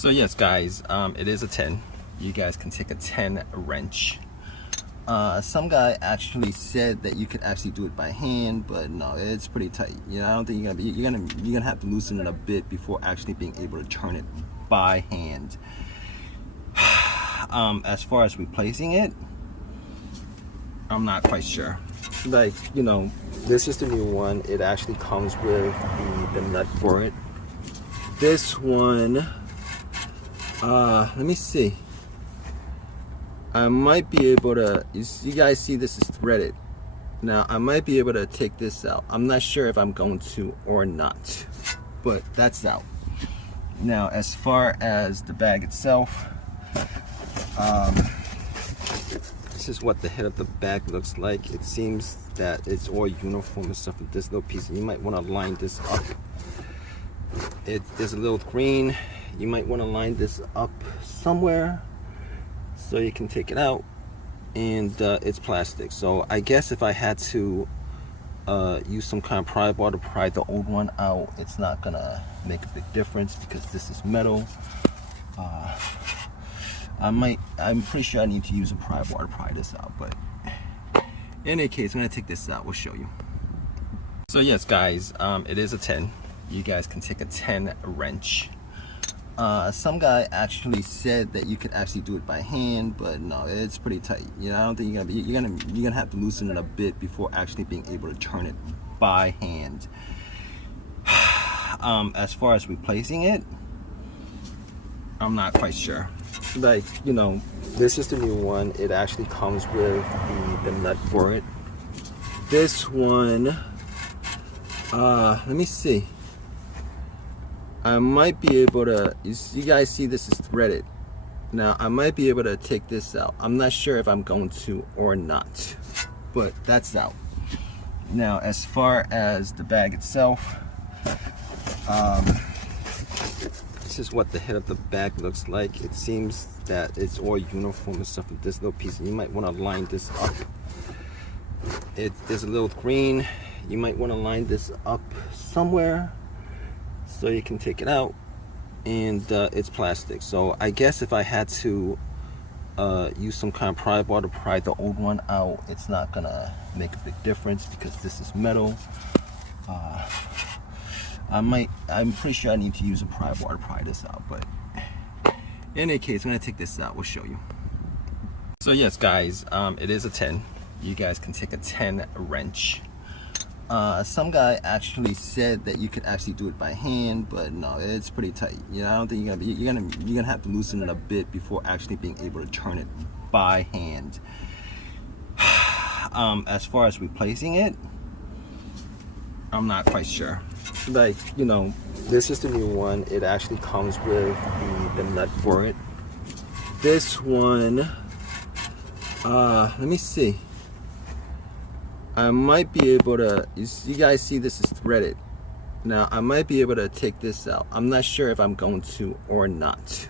So yes guys, it is a 10. You guys can take a 10 wrench. Some guy actually said that you could actually do it by hand, but no, it's pretty tight. You know, I don't think you're gonna have to loosen it a bit before actually being able to turn it by hand. As far as replacing it, I'm not quite sure. Like, you know, this is the new one. It actually comes with the nut for it. This one, let me see. I might be able to, you guys see this is threaded. Now, I might be able to take this out. I'm not sure if I'm going to or not, but that's out. Now, as far as the bag itself, this is what the head of the bag looks like. It seems that it's all uniform and stuff with this little piece. You might want to line this up. There's a little green. You might want to line this up somewhere so you can take it out, and it's plastic. So I guess if I had to use some kind of pry bar to pry the old one out, it's not gonna make a big difference because this is metal. I'm pretty sure I need to use a pry bar to pry this out, but in any case, when I take this out, we'll show you. So yes guys, it is a 10. You guys can take a 10 wrench. Some guy actually said that you could actually do it by hand, but no, it's pretty tight. You know, I don't think you're gonna have to loosen it a bit before actually being able to turn it by hand. As far as replacing it, I'm not quite sure. Like, you know, this is the new one. It actually comes with the nut for it. This one, let me see. I might be able to, you guys see this is threaded. Now, I might be able to take this out. I'm not sure if I'm going to or not, but that's out. Now, as far as the bag itself, this is what the head of the bag looks like. It seems that it's all uniform and stuff with this little piece. You might want to line this up. There's a little green. You might want to line this up somewhere so you can take it out, and it's plastic. So I guess if I had to use some kind of pry bar to pry the old one out, it's not gonna make a big difference because this is metal. I'm pretty sure I need to use a pry bar to pry this out, but in any case, when I take this out, we'll show you. So yes guys, it is a 10. You guys can take a 10 wrench. Some guy actually said that you could actually do it by hand, but no, it's pretty tight. You know, I don't think you're gonna have to loosen it a bit before actually being able to turn it by hand. As far as replacing it, I'm not quite sure. Like, you know, this is the new one. It actually comes with the nut for it. This one, let me see. I might be able to, you guys see this is threaded. Now, I might be able to take this out. I'm not sure if I'm going to or not,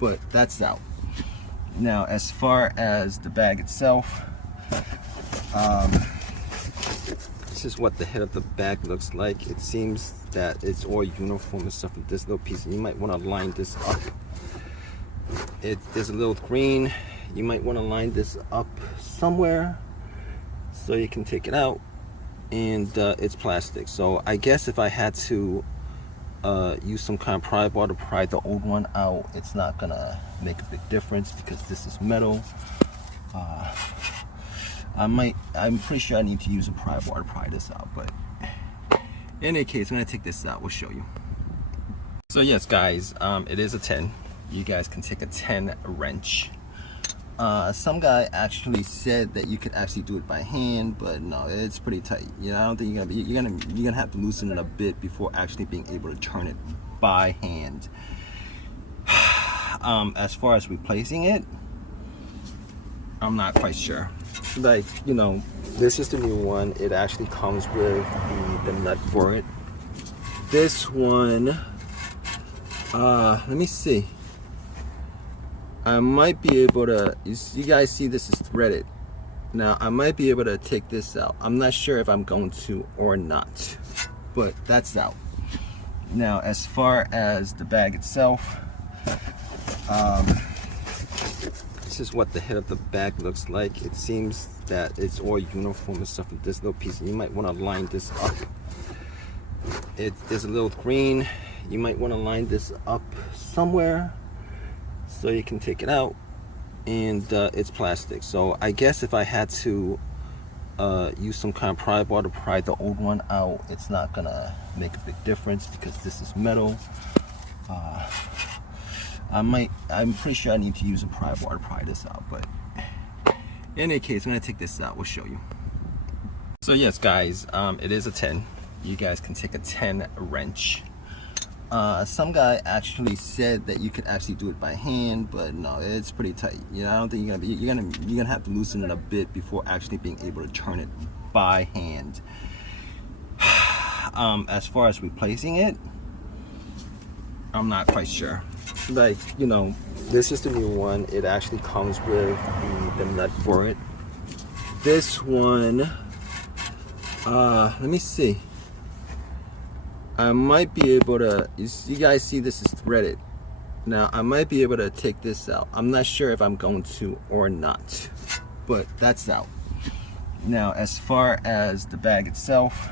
but that's out. Now, as far as the bag itself, this is what the head of the bag looks like. It seems that it's all uniform and stuff with this little piece. You might want to line this up. There's a little green. You might want to line this up somewhere so you can take it out, and it's plastic. So I guess if I had to use some kind of pry bar to pry the old one out, it's not gonna make a big difference because this is metal. I'm pretty sure I need to use a pry bar to pry this out, but in any case, when I take this out, we'll show you. So yes guys, it is a 10. You guys can take a 10 wrench. Some guy actually said that you could actually do it by hand, but no, it's pretty tight. You know, I don't think you're gonna have to loosen it a bit before actually being able to turn it by hand. As far as replacing it, I'm not quite sure. Like, you know, this is the new one. It actually comes with the nut for it. This one, let me see. I might be able to, you guys see this is threaded. Now, I might be able to take this out. I'm not sure if I'm going to or not, but that's out. Now, as far as the bag itself, This is what the head of the bag looks like. It seems that it's all uniform and stuff with this little piece. And you might want to line this up. There's a little green. You might want to line this up somewhere so you can take it out. And it's plastic. So I guess if I had to use some kind of pry bar to pry the old one out, it's not gonna make a big difference because this is metal. I'm pretty sure I need to use a pry bar to pry this out, but in any case, when I take this out, we'll show you. So yes, guys, it is a 10. You guys can take a 10 wrench. Some guy actually said that you could actually do it by hand, but no, it's pretty tight. You know, I don't think you're gonna have to loosen it a bit before actually being able to turn it by hand. As far as replacing it, I'm not quite sure. Like, you know, this is the new one. It actually comes with the nut for it. This one, let me see. I might be able to, you guys see this is threaded. Now, I might be able to take this out. I'm not sure if I'm going to or not, but that's out. Now, as far as the bag itself,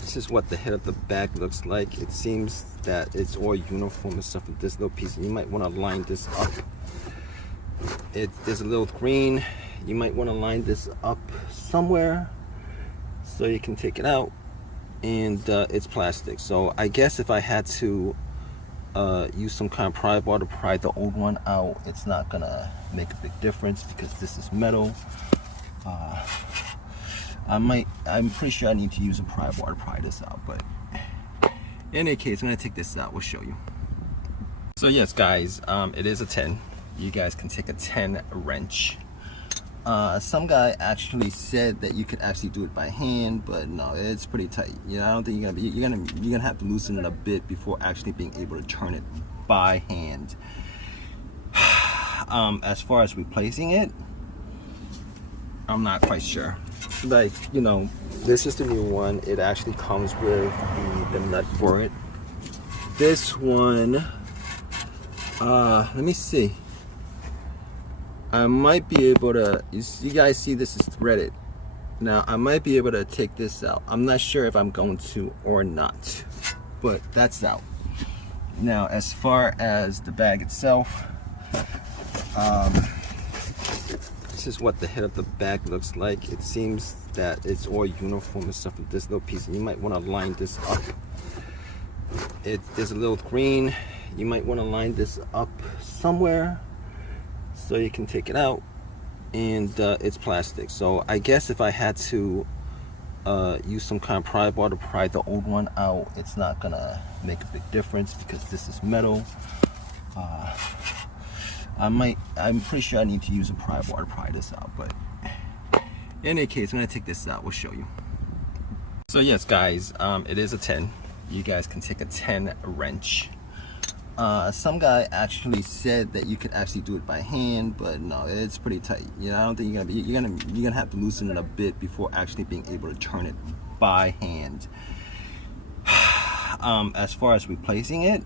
this is what the head of the bag looks like. It seems that it's all uniform and stuff with this little piece. And you might want to line this up. There's a little green. You might want to line this up somewhere so you can take it out. And it's plastic. So I guess if I had to use some kind of pry bar to pry the old one out, it's not gonna make a big difference because this is metal. I'm pretty sure I need to use a pry bar to pry this out, but in any case, when I take this out, we'll show you. So yes, guys, it is a 10. You guys can take a 10 wrench. Some guy actually said that you could actually do it by hand, but no, it's pretty tight. You know, I don't think you're gonna have to loosen it a bit before actually being able to turn it by hand. As far as replacing it, I'm not quite sure. Like, you know, this is the new one. It actually comes with the nut for it. This one, let me see. I might be able to, you guys see this is threaded. Now, I might be able to take this out. I'm not sure if I'm going to or not, but that's out. Now, as far as the bag itself, this is what the head of the bag looks like. It seems that it's all uniform and stuff with this little piece. And you might want to line this up. There's a little green. You might want to line this up somewhere so you can take it out. And it's plastic. So I guess if I had to use some kind of pry bar to pry the old one out, it's not gonna make a big difference because this is metal. I'm pretty sure I need to use a pry bar to pry this out, but in any case, when I take this out, we'll show you. So yes, guys, it is a 10. You guys can take a 10 wrench. Some guy actually said that you could actually do it by hand, but no, it's pretty tight. You know, I don't think you're gonna have to loosen it a bit before actually being able to turn it by hand. As far as replacing it,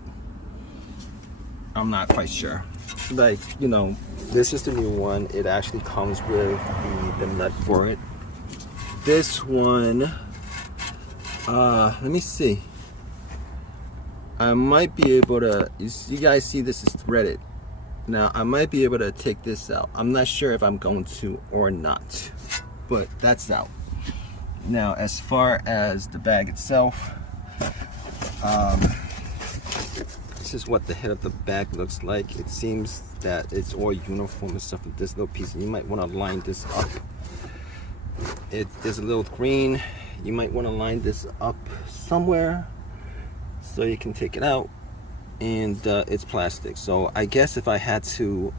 I'm not quite sure. Like, you know, this is the new one. It actually comes with the nut for it. This one, let me see. I might be able to, you guys see this is threaded. Now, I might be able to take this out. I'm not sure if I'm going to or not, but that's out. Now, as far as the bag itself, this is what the head of the bag looks like. It seems that it's all uniform and stuff with this little piece. And you might want to line this up. There's a little green. You might want to line this up somewhere so you can take it out. And it's plastic. So I guess if I had to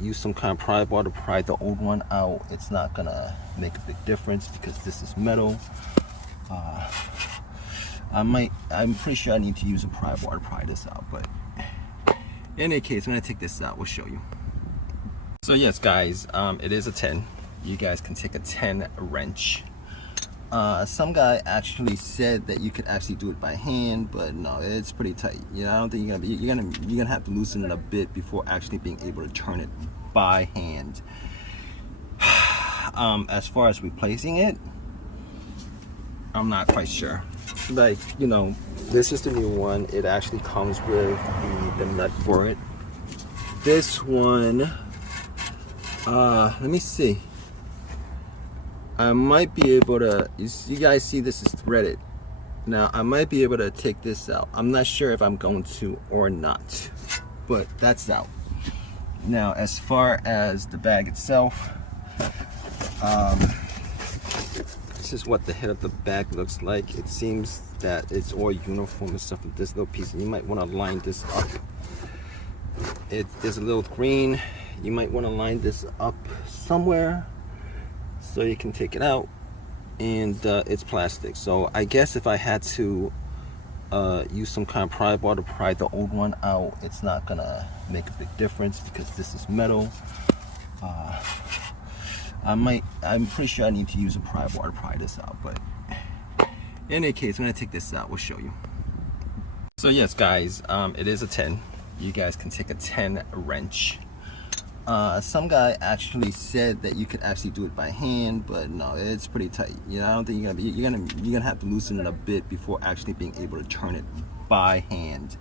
use some kind of pry bar to pry the old one out, it's not gonna make a big difference because this is metal. I'm pretty sure I need to use a pry bar to pry this out, but in any case, when I take this out, we'll show you. So yes, guys, it is a 10. You guys can take a 10 wrench. Some guy actually said that you could actually do it by hand, but no, it's pretty tight. I don't think you're gonna have to loosen it a bit before actually being able to turn it by hand. As far as replacing it, I'm not quite sure. Like, this is the new one. It actually comes with the nut for it. This one, let me see. I might be able to, you guys see this is threaded. Now, I might be able to take this out. I'm not sure if I'm going to or not, but that's out. Now, as far as the bag itself, this is what the head of the bag looks like. It seems that it's all uniform and stuff with this little piece. And you might want to line this up. There's a little green. You might want to line this up somewhere so you can take it out, and it's plastic. So I guess if I had to use some kind of pry bar to pry the old one out, it's not gonna make a big difference because this is metal. I'm pretty sure I need to use a pry bar to pry this out, but in any case, when I take this out, we'll show you. So yes, guys, it is a 10. You guys can take a 10 wrench. Some guy actually said that you could actually do it by hand, but no, it's pretty tight. I don't think you're gonna have to loosen it a bit before actually being able to turn it by hand.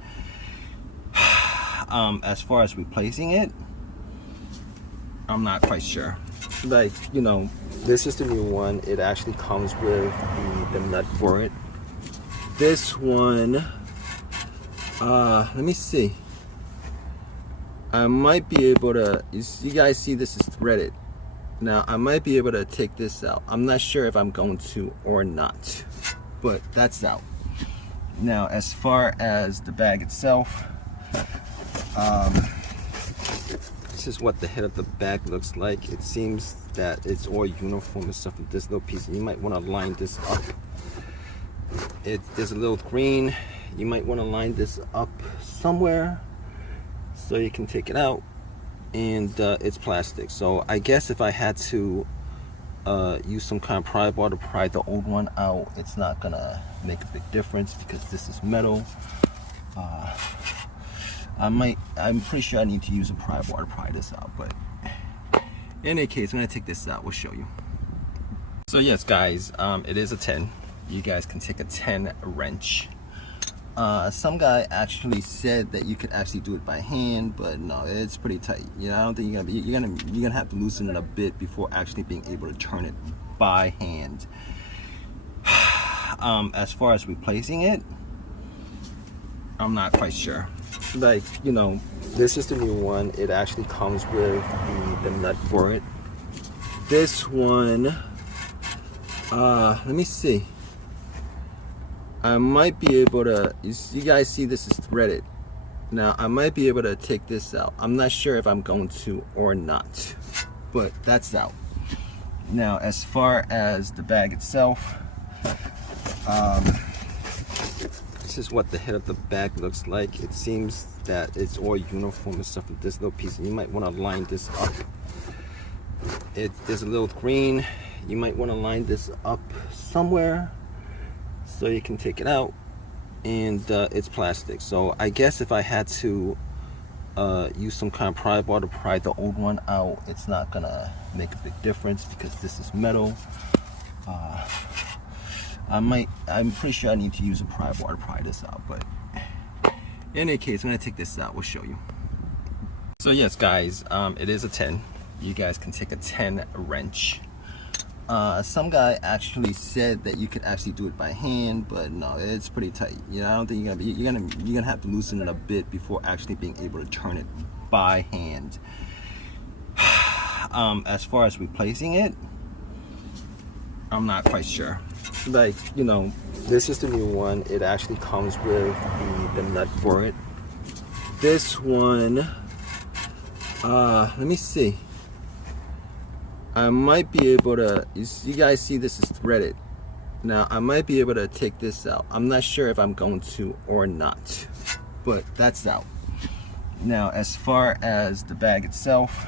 As far as replacing it, I'm not quite sure. Like, this is the new one. It actually comes with the nut for it. This one, let me see. I might be able to, you guys see this is threaded. Now, I might be able to take this out. I'm not sure if I'm going to or not, but that's out. Now, as far as the bag itself, this is what the head of the bag looks like. It seems that it's all uniform and stuff with this little piece. And you might want to line this up. There's a little green. You might want to line this up somewhere so you can take it out, and it's plastic. So I guess if I had to use some kind of pry bar to pry the old one out, it's not gonna make a big difference because this is metal. I'm pretty sure I need to use a pry bar to pry this out, but in any case, when I take this out, we'll show you. So yes, guys, it is a 10. You guys can take a 10 wrench. Some guy actually said that you could actually do it by hand, but no, it's pretty tight. I don't think you're gonna have to loosen it a bit before actually being able to turn it by hand. As far as replacing it, I'm not quite sure. Like, this is the new one. It actually comes with the nut for it. This one, let me see. I might be able to, you guys see this is threaded. Now, I might be able to take this out. I'm not sure if I'm going to or not, but that's out. Now, as far as the bag itself, this is what the head of the bag looks like. It seems that it's all uniform and stuff with this little piece. And you might want to line this up. There's a little green. You might want to line this up somewhere so you can take it out, and it's plastic. So I guess if I had to use some kind of pry bar to pry the old one out, it's not gonna make a big difference because this is metal. I'm pretty sure I need to use a pry bar to pry this out, but in any case, when I take this out, we'll show you. So yes, guys, it is a 10. You guys can take a 10 wrench. Some guy actually said that you could actually do it by hand, but no, it's pretty tight. I don't think you're gonna have to loosen it a bit before actually being able to turn it by hand. As far as replacing it, I'm not quite sure. Like, this is the new one. It actually comes with the nut for it. This one, let me see. I might be able to, you guys see this is threaded. Now, I might be able to take this out. I'm not sure if I'm going to or not, but that's out. Now, as far as the bag itself,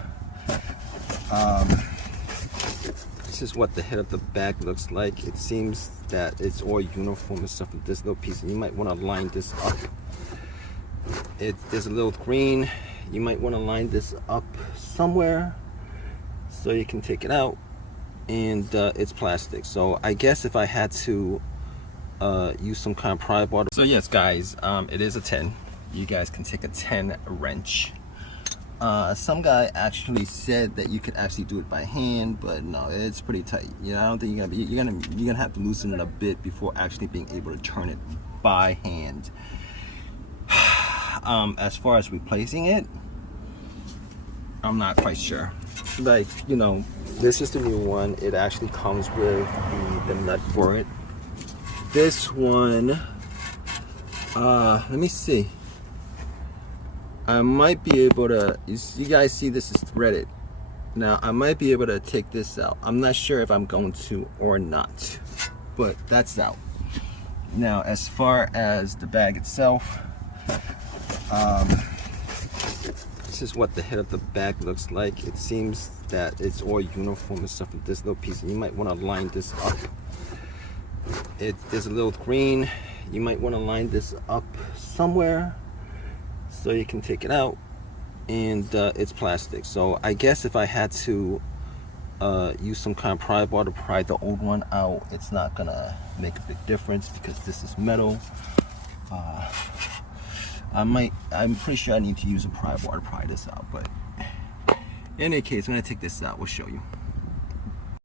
this This is what the head of the bag looks like. It seems that it's all uniform except for this little piece, and you might want to line this up. There's a little green. You might want to line this up somewhere so you can take it out, and it's plastic. So I guess if I had to use some kind of pry bar. So yes guys, it is a 10. You guys can take a 10 wrench. Some guy actually said that you could actually do it by hand, but no, it's pretty tight. You know, I don't think you're gonna have to loosen it a bit before actually being able to turn it by hand. As far as replacing it, I'm not quite sure. Like, you know, this is the new one. It actually comes with the nut for it. This one, let me see. I might be able to, you guys see this is threaded. Now I might be able to take this out. I'm not sure if I'm going to or not, but that's out. Now as far as the bag itself, this is what the head of the bag looks like. It seems that it's all uniform except for this little piece, and you might want to line this up. There's a little green. You might want to line this up somewhere so you can take it out, and it's plastic. So I guess if I had to use some kind of pry bar to pry the old one out, it's not gonna make a big difference because this is metal. I'm pretty sure I need to use a pry bar to pry this out, but in any case, when I take this out, we'll show you.